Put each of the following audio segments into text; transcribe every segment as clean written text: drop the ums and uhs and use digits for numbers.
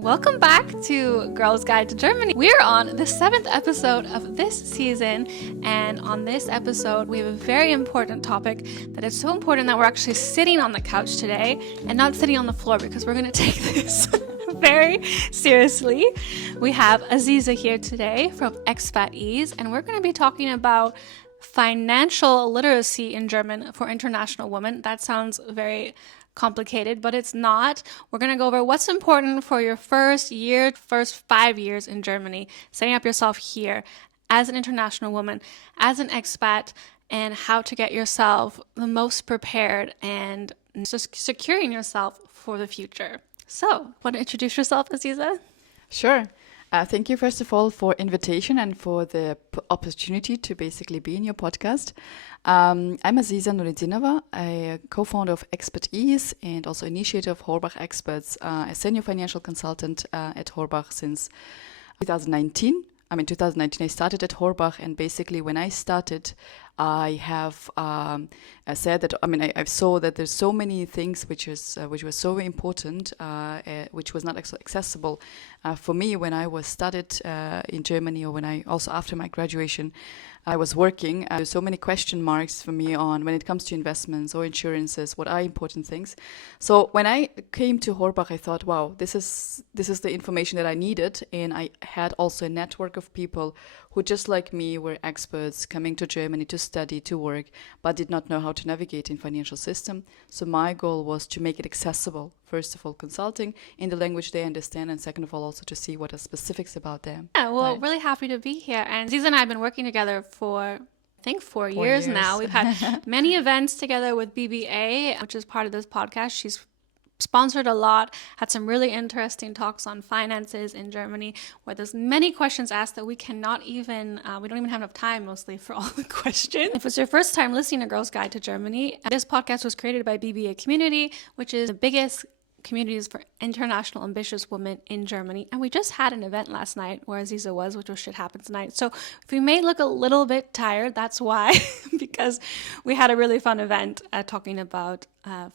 Welcome back to Girls Guide to Germany. We're on the 7th episode of this season, and on this episode we have a very important topic that is so important that we're actually sitting on the couch today and not sitting on the floor because we're going to take this very seriously. We have Aziza here today from Expat, and we're going to be talking about financial literacy in German for international women. That sounds very complicated, but it's not. We're going to go over what's important for your first 5 years in Germany, setting up yourself here as an international woman, as an expat, and how to get yourself the most prepared and just securing yourself for the future. So, want to introduce yourself, Aziza? Sure. Thank you, first of all, for invitation and for the opportunity to basically be in your podcast. I'm Aziza Nuridinova, a co-founder of Expat and also initiator of Horbach Experts, a senior financial consultant at Horbach since 2019. 2019 I started at Horbach, and basically when I started, I have said that I saw that there's so many things which were so important, which was not accessible for me when I was studied in Germany, or when I also after my graduation I was working. There's so many question marks for me on when it comes to investments or insurances, what are important things. So when I came to Horbach, I thought, wow, this is the information that I needed, and I had also a network of people who just like me were experts coming to Germany to study, to work, but did not know how to navigate in financial system. So my goal was to make it accessible. First of all, consulting in the language they understand, and second of all, also to see what are specifics about them. Yeah, well, right. Really happy to be here. And Aziza and I have been working together for, I think, 4 years now. We've had many events together with BBA, which is part of this podcast. She's sponsored a lot, had some really interesting talks on finances in Germany, where there's many questions asked that we cannot even, we don't even have enough time mostly for all the questions. If it's your first time listening to Girls Guide to Germany, this podcast was created by BBA Community, which is the biggest communities for international ambitious women in Germany. And we just had an event last night where Aziza was, which should happen tonight. So if we may look a little bit tired, that's why, because we had a really fun event talking about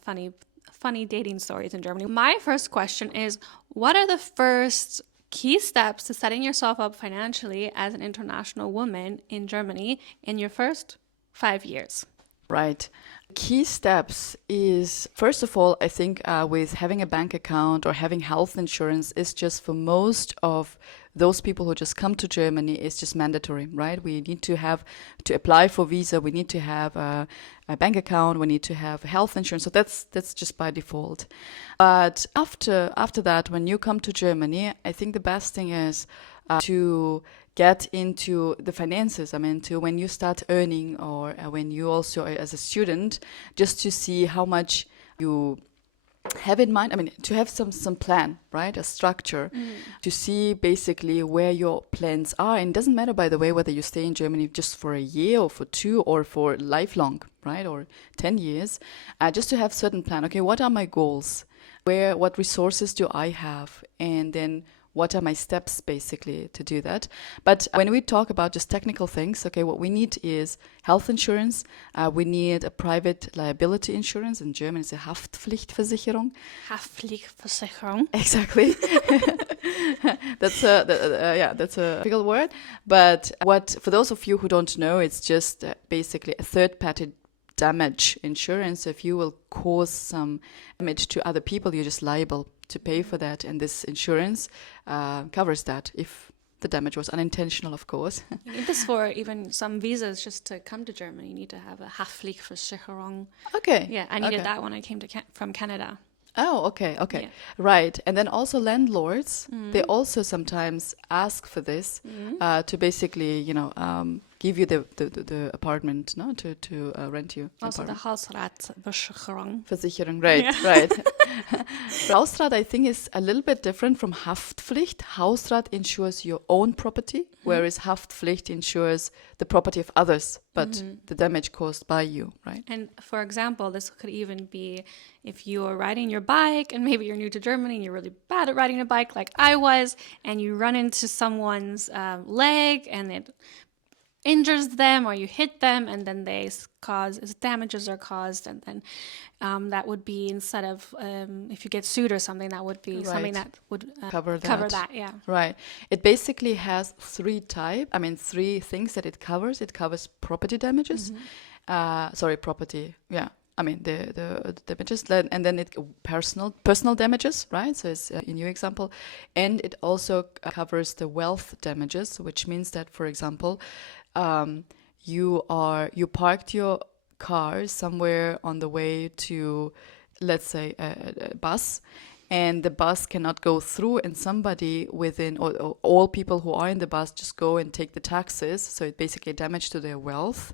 funny dating stories in Germany. My first question is, what are the first key steps to setting yourself up financially as an international woman in Germany in your first 5 years? Right. Key steps is, first of all, I think with having a bank account or having health insurance is just for most of those people who just come to Germany is just mandatory, right? We need to apply for visa. We need to have a bank account. We need to have health insurance. So that's just by default. But after that, when you come to Germany, I think the best thing is to get into the finances. To when you start earning, or when you also as a student, just to see how much you have in mind. To have some plan, right? A structure, to see basically where your plans are. And it doesn't matter, by the way, whether you stay in Germany just for a year or for 2 or for lifelong, right? Or 10 years, just to have certain plan. Okay, what are my goals? What resources do I have? And then what are my steps basically to do that? But when we talk about just technical things, okay, what we need is health insurance. We need a private liability insurance. In German, it's a Haftpflichtversicherung. Haftpflichtversicherung. Exactly. That's a difficult word. But for those of you who don't know, it's just basically a third-party damage insurance. So if you will cause some damage to other people, you're just liable to pay for that, and this insurance covers that if the damage was unintentional, of course. You need this for even some visas just to come to Germany. You need to have a Haftpflichtversicherung. Okay. Yeah, I needed that when I came from Canada. Oh, okay. Yeah. Right. And then also landlords, they also sometimes ask for this to basically, give you the apartment, no, to rent you. Also the Hausratversicherung. Versicherung, right, yeah. Right. Hausrat, I think, is a little bit different from Haftpflicht. Hausrat insures your own property, whereas Haftpflicht insures the property of others, but the damage caused by you, right? And for example, this could even be if you're riding your bike and maybe you're new to Germany and you're really bad at riding a bike like I was, and you run into someone's leg and it injures them or you hit them, and then damages are caused, and then that would be, instead of if you get sued or something, that would be something that would cover that. Yeah. Right. It basically has three things that it covers. It covers property damages. Property. Yeah. I mean the damages, and then it personal damages, right? So it's in your example, and it also covers the wealth damages, which means that, for example, you parked your car somewhere on the way to, let's say, a bus, and the bus cannot go through, and somebody within, or all people who are in the bus just go and take the taxis, so it basically damage to their wealth.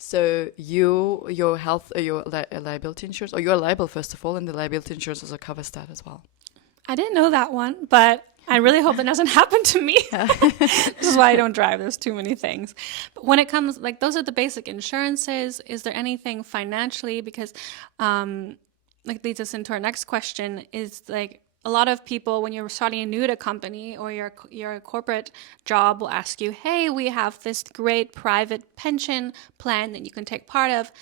So your health, your liability insurance, or you're liable first of all, and the liability insurance also covers that as well. I didn't know that one, but I really hope it doesn't happen to me. This is why I don't drive. There's too many things. But when it comes, like, those are the basic insurances. Is there anything financially? Because, like, leads us into our next question, is like, a lot of people, when you're starting a new at a company or your corporate job, will ask you, hey, we have this great private pension plan that you can take part of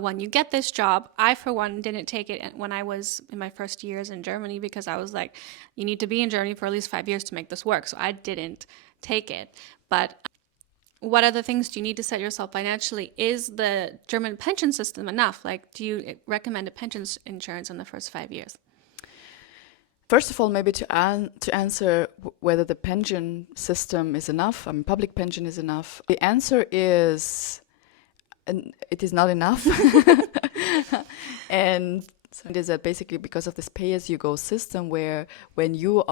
when you get this job. I, for one, didn't take it when I was in my first years in Germany, because I was like, you need to be in Germany for at least 5 years to make this work. So I didn't take it. But what other things do you need to set yourself financially? Is the German pension system enough? Like, do you recommend a pension insurance in the first 5 years? First of all, maybe to answer whether the pension system is enough, I mean, public pension is enough, the answer is it is not enough. And so it is that basically because of this pay-as-you-go system, where when you're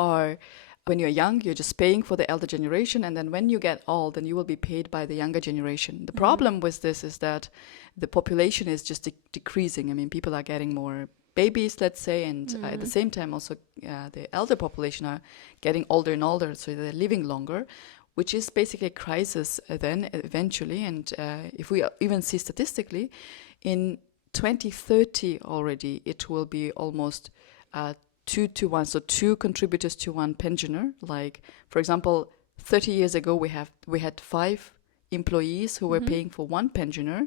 young, you're just paying for the elder generation, and then when you get old, then you will be paid by the younger generation. The problem with this is that the population is just decreasing. I mean, people are getting more babies, let's say, and at the same time also the elder population are getting older and older, so they're living longer, which is basically a crisis then eventually. And if we even see statistically, in 2030 already, it will be almost 2 to 1, so 2 contributors to 1 pensioner. Like, for example, 30 years ago we had 5 employees who were paying for 1 pensioner.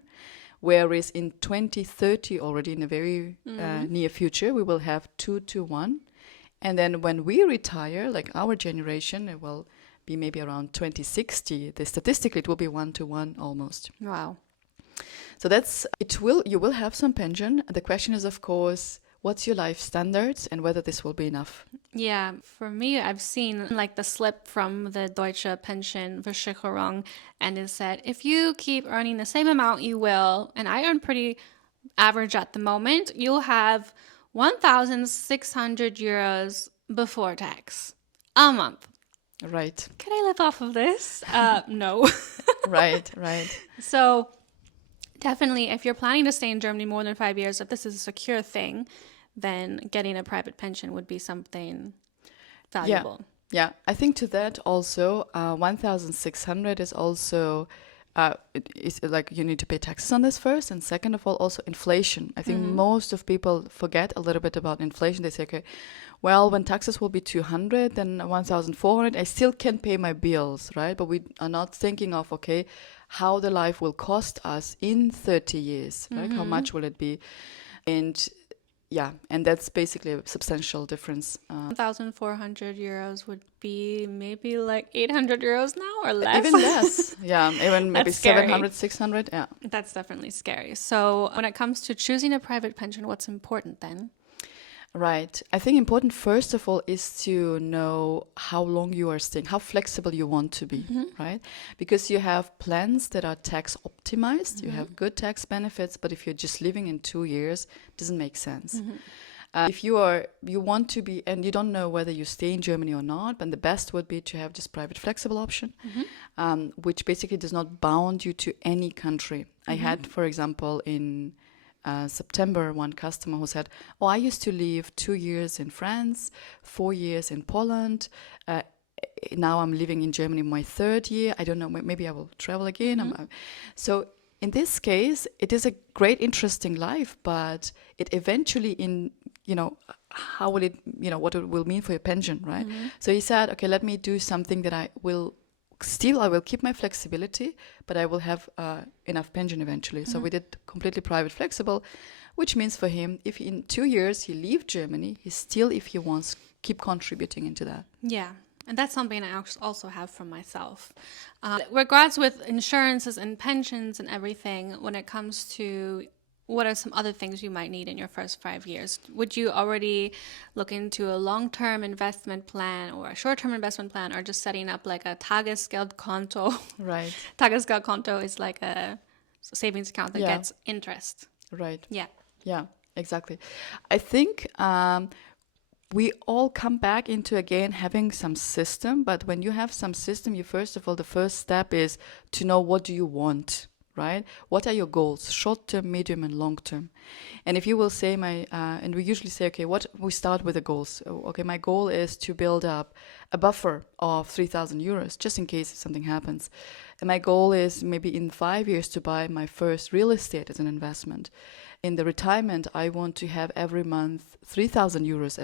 Whereas in 2030, already in a very near future, we will have 2 to 1. And then when we retire, like our generation, it will be maybe around 2060. Statistically, it will be 1 to 1 almost. Wow. So you will have some pension. The question is, of course, what's your life standards and whether this will be enough? Yeah, for me, I've seen like the slip from the Deutsche Pensionversicherung, and it said, if you keep earning the same amount, you will, and I earn pretty average at the moment, you'll have 1,600 euros before tax a month. Right. Can I live off of this? No. Right. So definitely, if you're planning to stay in Germany more than 5 years, if this is a secure thing, then getting a private pension would be something valuable. Yeah. I think to that also, 1,600 is also, it's like you need to pay taxes on this first. And second of all, also inflation. I think most of people forget a little bit about inflation. They say, okay, well, when taxes will be 200, then 1,400, I still can pay my bills, right? But we are not thinking of, okay, how the life will cost us in 30 years, right? How much will it be? And yeah, and that's basically a substantial difference. 1,400 euros would be maybe like 800 euros now or less. Even less. Yeah, even maybe 700, 600. Yeah. That's definitely scary. So when it comes to choosing a private pension, what's important then? Right. I think important, first of all, is to know how long you are staying, how flexible you want to be, right? Because you have plans that are tax optimized, you have good tax benefits, but if you're just living in 2 years, it doesn't make sense. If you want to be, and you don't know whether you stay in Germany or not, then the best would be to have this private flexible option, which basically does not bound you to any country. I had, for example, in September, one customer who said, I used to live 2 years in France, 4 years in Poland. Now I'm living in Germany my 3rd year. I don't know, maybe I will travel again. So in this case, it is a great, interesting life, but it eventually how will it, what it will mean for your pension, right? So he said, okay, let me do something that I will still I will keep my flexibility, but I will have enough pension eventually. So we did completely private flexible, which means for him, if in 2 years he leave Germany, he still, if he wants, keep contributing into that. Yeah. And that's something I also have from myself. Regards with insurances and pensions and everything, when it comes to what are some other things you might need in your first 5 years? Would you already look into a long-term investment plan or a short-term investment plan, or just setting up like a Tagesgeldkonto? Right. Tagesgeldkonto is like a savings account that gets interest. Right. Yeah. Yeah, exactly. I think we all come back into, again, having some system. But when you have some system, you first of all, the first step is to know what do you want, right? What are your goals, short term, medium, and long term? And if you will say and we usually say, okay, we start with the goals. Okay, my goal is to build up a buffer of 3,000 euros just in case something happens. And my goal is maybe in 5 years to buy my first real estate as an investment. In the retirement, I want to have every month 3,000 euros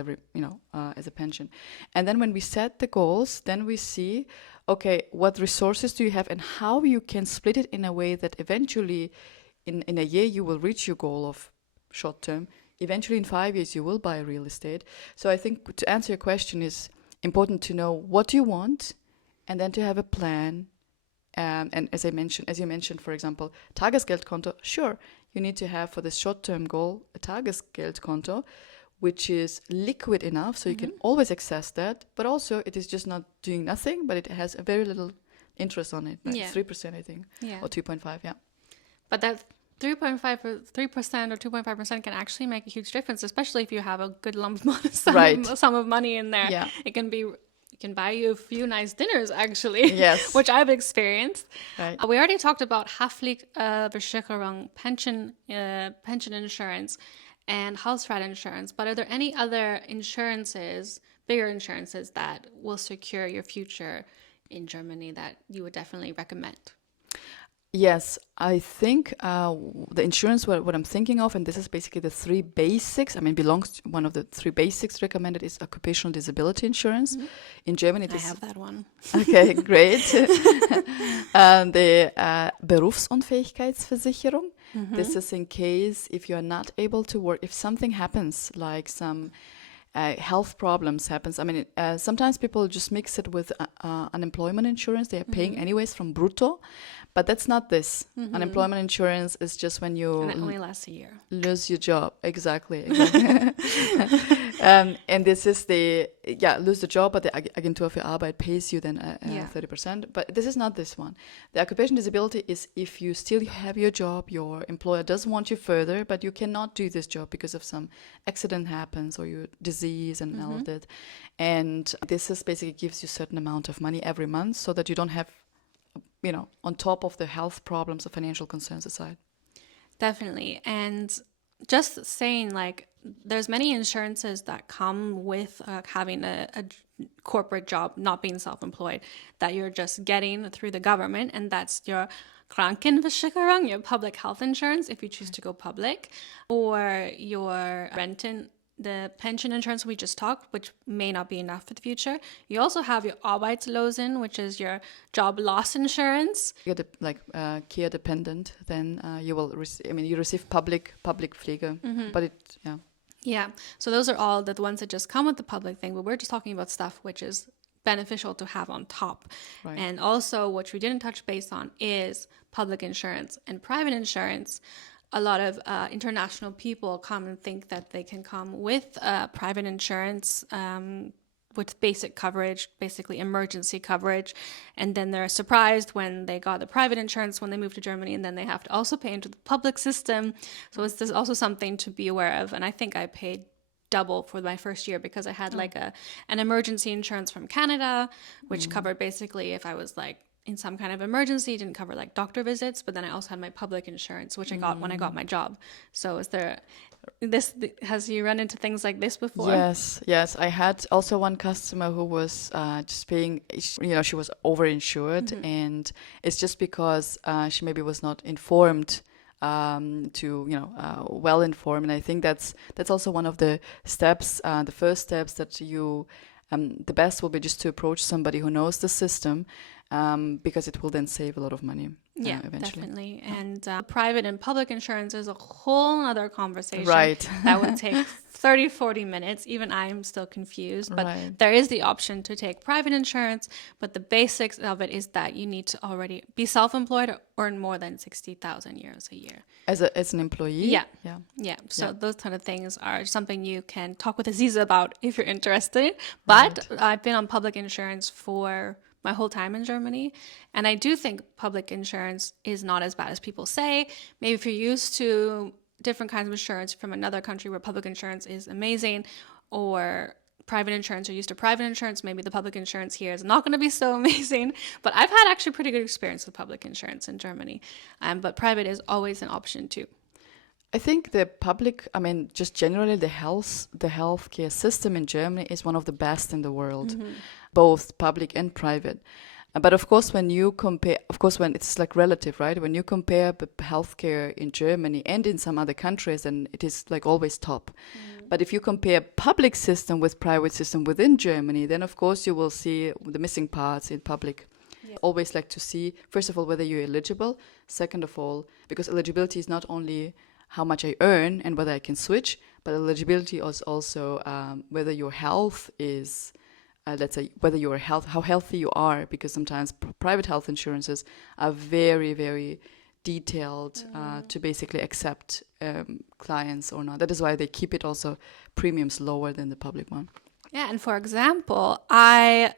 as a pension. And then when we set the goals, then we see, okay, what resources do you have and how you can split it in a way that eventually in a year you will reach your goal of short term. Eventually in 5 years you will buy real estate. So I think to answer your question is important to know what you want and then to have a plan. And as you mentioned, for example, Tagesgeldkonto, sure, you need to have for this short-term goal a Tagesgeldkonto, which is liquid enough so you can always access that, but also it is just not doing nothing, but it has a very little interest on it, like 3%, I think, or 2.5, yeah. But that 3% or 2.5% can actually make a huge difference, especially if you have a good lump sum of money in there. Yeah. It can buy you a few nice dinners, actually. Yes. Which I've experienced. Right. We already talked about Haftpflichtversicherung, pension insurance, and Hausrat insurance. But are there any other insurances, bigger insurances, that will secure your future in Germany that you would definitely recommend? Yes, I think the insurance, what I'm thinking of, and this is basically the 3 basics, one of the 3 basics recommended is occupational disability insurance. In Germany, I have that one. Okay, great. The Berufsunfähigkeitsversicherung. This is in case if you are not able to work, if something happens, like some health problems happens. Sometimes people just mix it with unemployment insurance. They are paying anyways from brutto, but that's not this. Unemployment insurance is just when you And it only lasts a year. Lose your job. Exactly. And this is lose the job, but the Agentur für Arbeit pays you then 30%. But this is not this one. The occupational disability is if you still have your job, your employer doesn't want you further, but you cannot do this job because of some accident happens or your disease and all of that. And this is basically gives you a certain amount of money every month so that you don't have, on top of the health problems or financial concerns aside. Definitely. And just saying, like, there's many insurances that come with having a corporate job, not being self-employed, that you're just getting through the government, and that's your Krankenversicherung, your public health insurance, if you choose to go public, or your Renten, the pension insurance we just talked, which may not be enough for the future. You also have your Arbeitslosen, which is your job loss insurance. You're care dependent, then you will receive. You receive public Pflege, but Yeah. So those are all the ones that just come with the public thing, but we're just talking about stuff which is beneficial to have on top. Right. And also, which we didn't touch base on, is public insurance and private insurance. A lot of international people come and think that they can come with private insurance with basic coverage, basically emergency coverage. And then they're surprised when they got the private insurance when they move to Germany, and then they have to also pay into the public system. So there's also something to be aware of. And I think I paid double for my first year because I had an emergency insurance from Canada, which covered basically if I was in some kind of emergency, didn't cover doctor visits, but then I also had my public insurance, which I got when I got my job. So has you run into things like this before? Yes. I had also one customer who was just paying, she was overinsured, and it's just because she maybe was not informed well informed. And I think that's also one of the steps, the first steps that you, the best will be just to approach somebody who knows the system, because it will then save a lot of money. Yeah, eventually. definitely. And private and public insurance is a whole other conversation. Right. That would take 30, 40 minutes. Even I'm still confused. But Right. there is the option to take private insurance. But the basics of it is that you need to already be self-employed or earn more than 60,000 euros a year. As an employee? Yeah. Yeah. Yeah. So those kind of things are something you can talk with Aziza about if you're interested. But I've been on public insurance for my whole time in Germany. And I do think public insurance is not as bad as people say. Maybe if you're used to different kinds of insurance from another country where public insurance is amazing, or private insurance, or used to private insurance, maybe the public insurance here is not going to be so amazing. But I've had actually pretty good experience with public insurance in Germany. But private is always an option too. I think the public, just generally the healthcare system in Germany is one of the best in the world, both public and private. But of course, when it's like relative, right? When you compare the healthcare in Germany and in some other countries, then it is like always top. But if you compare public system with private system within Germany, then of course you will see the missing parts in public. Yeah. Always like to see, first of all, whether you're eligible. Second of all, because eligibility is not only how much I earn and whether I can switch, but eligibility is also whether your health is, let's say, how healthy you are, because sometimes private health insurances are very, very detailed to basically accept clients or not. That is why they keep it also premiums lower than the public one. Yeah, and for example, I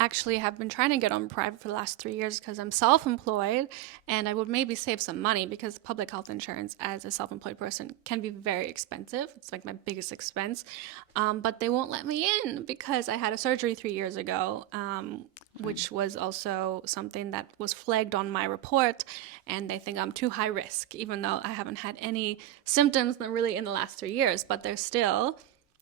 actually have been trying to get on private for the last 3 years because I'm self-employed, and I would maybe save some money because public health insurance as a self-employed person can be very expensive. It's like my biggest expense. But they won't let me in because I had a surgery 3 years ago, which was also something that was flagged on my report, and they think I'm too high risk, even though I haven't had any symptoms really in the last 3 years, but they're still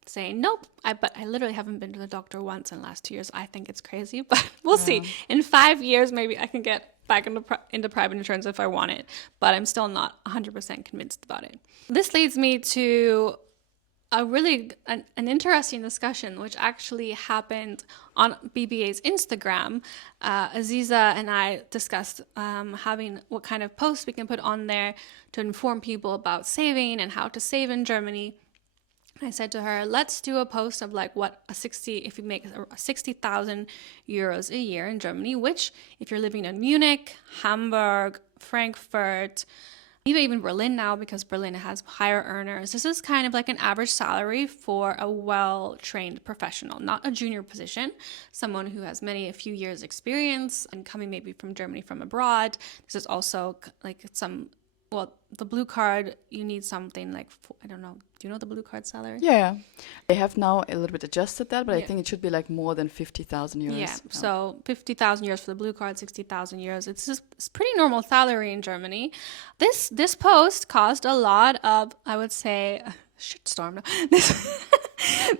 saying nope. But I literally haven't been to the doctor once in the last 2 years. I think it's crazy, but we'll see. In 5 years, maybe I can get back into private insurance if I want it, but I'm still not 100% convinced about it. This leads me to an interesting discussion, which actually happened on BBA's Instagram. Aziza and I discussed having what kind of posts we can put on there to inform people about saving and how to save in Germany. I said to her, let's do a post of like if you make 60,000 euros a year in Germany, which if you're living in Munich, Hamburg, Frankfurt, maybe even Berlin now, because Berlin has higher earners, this is kind of like an average salary for a well-trained professional, not a junior position, someone who has a few years experience and coming maybe from Germany from abroad. This is also like the blue card, you need something like, I don't know, do you know the blue card salary? Yeah. They have now a little bit adjusted that, but I think it should be like more than 50,000 euros. Yeah, so 50,000 euros for the blue card, 60,000 euros. It's pretty normal salary in Germany. This post caused a lot of, I would say, shitstorm.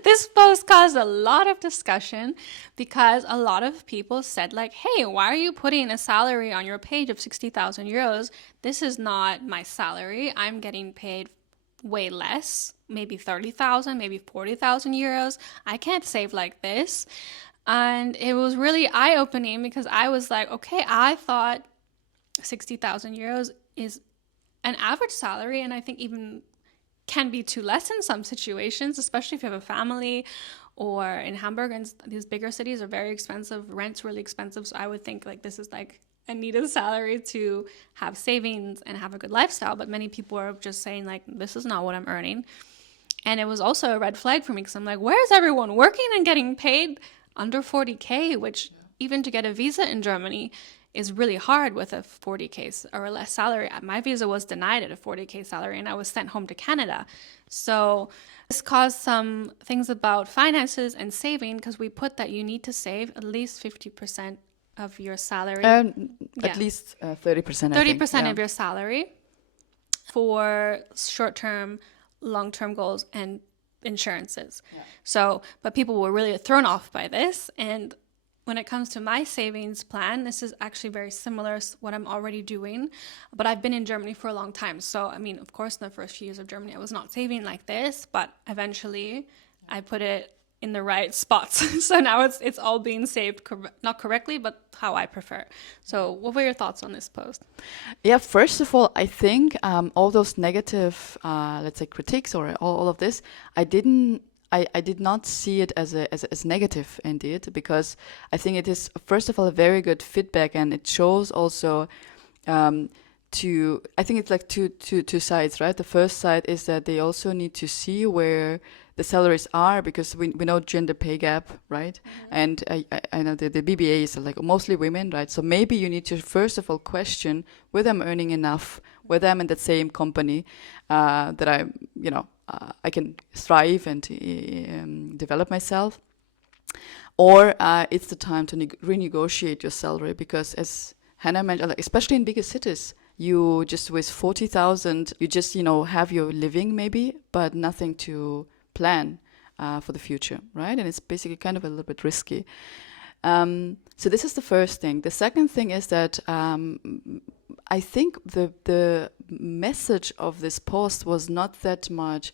This post caused a lot of discussion because a lot of people said like, hey, why are you putting a salary on your page of 60,000 euros? This is not my salary. I'm getting paid way less, maybe 30,000, maybe 40,000 euros. I can't save like this. And it was really eye-opening because I was like, okay, I thought 60,000 euros is an average salary, and I think even can be too less in some situations, especially if you have a family, or in Hamburg and these bigger cities are very expensive, rent's really expensive. So I would think like this is like a needed salary to have savings and have a good lifestyle. But many people are just saying like, this is not what I'm earning. And it was also a red flag for me because I'm like, where is everyone working and getting paid under 40K, which even to get a visa in Germany is really hard with a 40K or less salary. My visa was denied at a 40K salary and I was sent home to Canada. So this caused some things about finances and saving because we put that you need to save at least 50% of your salary. At least 30%. 30% of your salary for short-term, long-term goals and insurances. Yeah. So, but people were really thrown off by this. And when it comes to my savings plan, this is actually very similar to what I'm already doing, but I've been in Germany for a long time. So, I mean, of course, in the first few years of Germany, I was not saving like this, but eventually I put it in the right spots. So now it's all being saved, not correctly, but how I prefer. So what were your thoughts on this post? Yeah, first of all, I think all those negative, let's say, critiques or all of this, I did not see it as negative indeed, because I think it is, first of all, a very good feedback, and it shows also I think it's like two sides, right? The first side is that they also need to see where the salaries are, because we know gender pay gap, right? Mm-hmm. And I know the BBA is like mostly women, right? So maybe you need to first of all question whether I'm earning enough, whether I'm in that same company that I can thrive and develop myself, or it's the time to renegotiate your salary, because as Hannah mentioned, especially in bigger cities, you just with 40,000, you just have your living maybe, but nothing to plan for the future, right? And it's basically kind of a little bit risky. So this is the first thing. The second thing is that I think the message of this post was not that much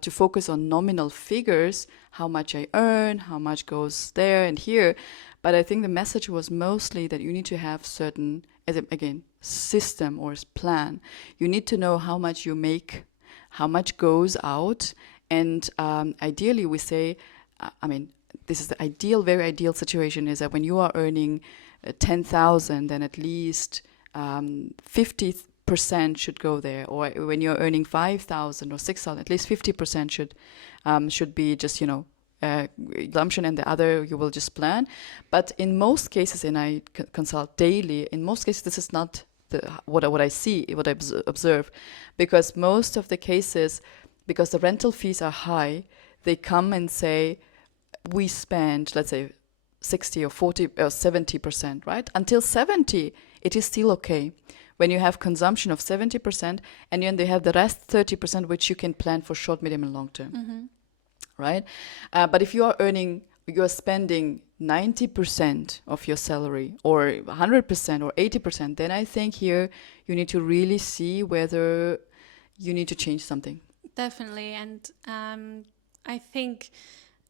to focus on nominal figures, how much I earn, how much goes there and here, but I think the message was mostly that you need to have certain, again, system or plan. You need to know how much you make, how much goes out, and ideally we say, this is the very ideal situation, is that when you are earning 10,000, then at least 50% should go there, or when you're earning 5,000 or 6,000, at least 50% should be just assumption, and the other you will just plan. But in most cases, and I consult daily, in most cases this is not what I see, what I observe, because most of the cases, because the rental fees are high, they come and say, we spend, let's say, 60 or 40 or 70%, right? Until 70, it is still okay. When you have consumption of 70%, and then they have the rest 30%, which you can plan for short, medium, and long term, mm-hmm. right? But if you are spending 90% of your salary, or 100% or 80%, then I think here you need to really see whether you need to change something. Definitely. And I think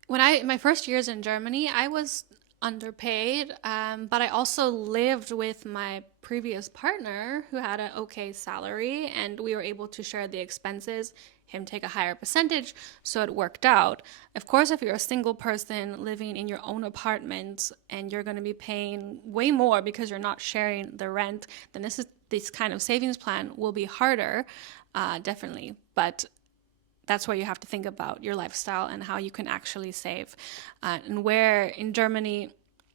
when my first years in Germany, I was underpaid, but I also lived with my previous partner who had an okay salary, and we were able to share the expenses, him take a higher percentage, so it worked out. Of course, if you're a single person living in your own apartment and you're going to be paying way more because you're not sharing the rent, then this kind of savings plan will be harder, definitely. But that's where you have to think about your lifestyle and how you can actually save. And where in Germany,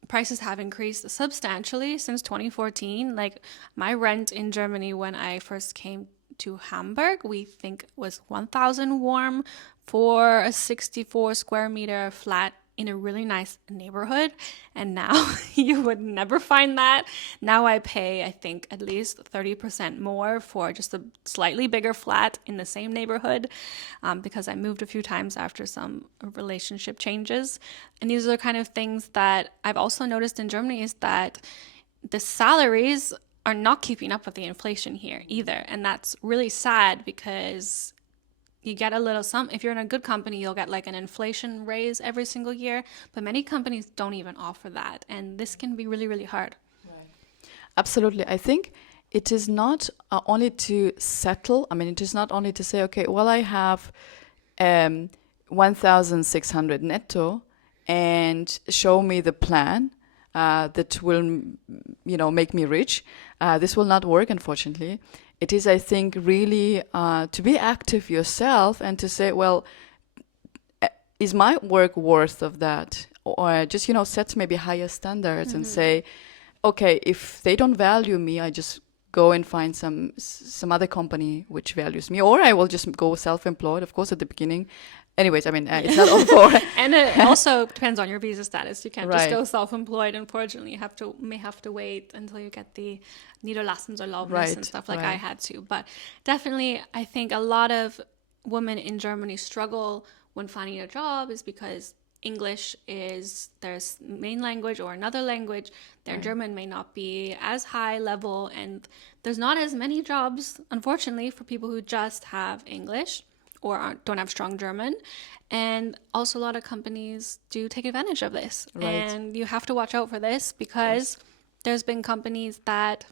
prices have increased substantially since 2014. Like my rent in Germany when I first came to Hamburg, we think was 1,000 warm for a 64 square meter flat in a really nice neighborhood. And now you would never find that. Now I pay, I think, at least 30% more for just a slightly bigger flat in the same neighborhood, because I moved a few times after some relationship changes. And these are the kind of things that I've also noticed in Germany, is that the salaries are not keeping up with the inflation here either. And that's really sad, because you get a little if you're in a good company, you'll get like an inflation raise every single year, but many companies don't even offer that. And this can be really, really hard. Right. Absolutely. I think it is not only to settle. I mean, it is not only to say, okay, well, I have 1,600 netto, and show me the plan that will, make me rich. This will not work, unfortunately. It is, I think, really to be active yourself and to say, well, is my work worth of that? Or just, set maybe higher standards, mm-hmm. and say, okay, if they don't value me, I just go and find some other company which values me, or I will just go self-employed, of course, at the beginning. Anyways, I mean, it's not all for... And it also depends on your visa status. You can't right. just go self-employed. Unfortunately, you may have to wait until you get the Niederlassenserlaubnis right. and stuff like right. I had to. But definitely, I think a lot of women in Germany struggle when finding a job, is because English is their main language, or another language. Their right. German may not be as high level, and there's not as many jobs, unfortunately, for people who just have English. or don't have strong German. And also a lot of companies do take advantage of this. Right. And you have to watch out for this, because there's been companies that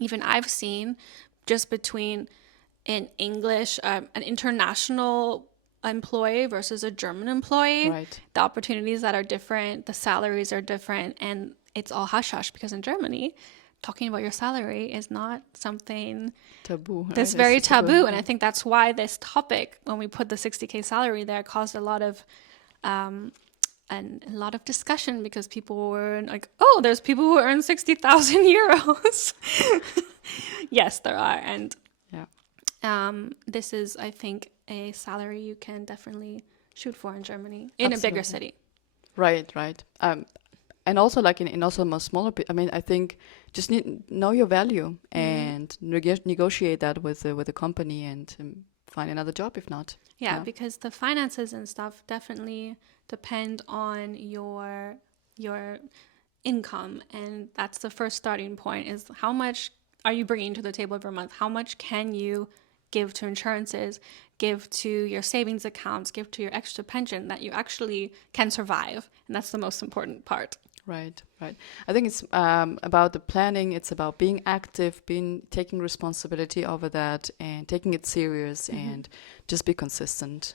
even I've seen, just between an international employee versus a German employee, Right. the opportunities that are different, the salaries are different, and it's all hush-hush, because in Germany, talking about your salary is not something Taboo. that's Right? very It's taboo. And I think that's why this topic, when we put the 60K salary there, caused a lot of discussion, because people were like, oh, there's people who earn 60,000 euros. Yes, there are. And this is, I think, a salary you can definitely shoot for in Germany, in a bigger city. Right. And also, like in also a smaller, I mean, I think just know your value and negotiate that with the company, and find another job if not. Yeah, because the finances and stuff definitely depend on your income, and that's the first starting point, is how much are you bringing to the table every month? How much can you give to insurances, give to your savings accounts, give to your extra pension, that you actually can survive? And that's the most important part. Right. I think it's about the planning. It's about being active, taking responsibility over that, and taking it serious, and just be consistent.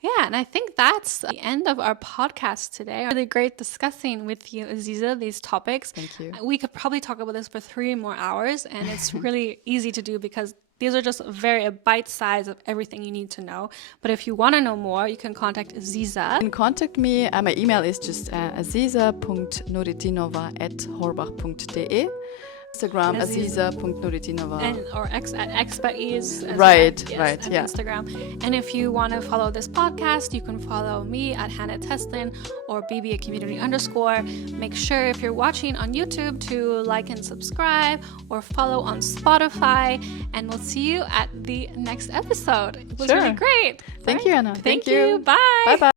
Yeah, and I think that's the end of our podcast today. Really great discussing with you, Aziza, these topics. Thank you. We could probably talk about this for 3 more hours, and it's really easy to do, because these are just a bite size of everything you need to know. But if you want to know more, you can contact Aziza. You can contact me. My email is just aziza.nuritinova@horbach.de. Instagram, aziza.nuritinova. Or at expat Right, yeah. Instagram. And if you want to follow this podcast, you can follow me at Hannah Teslin or BBA Community _. Make sure, if you're watching on YouTube, to like and subscribe, or follow on Spotify. And we'll see you at the next episode. It was really great. Thank you, Anna. Thank you. Bye. Bye-bye.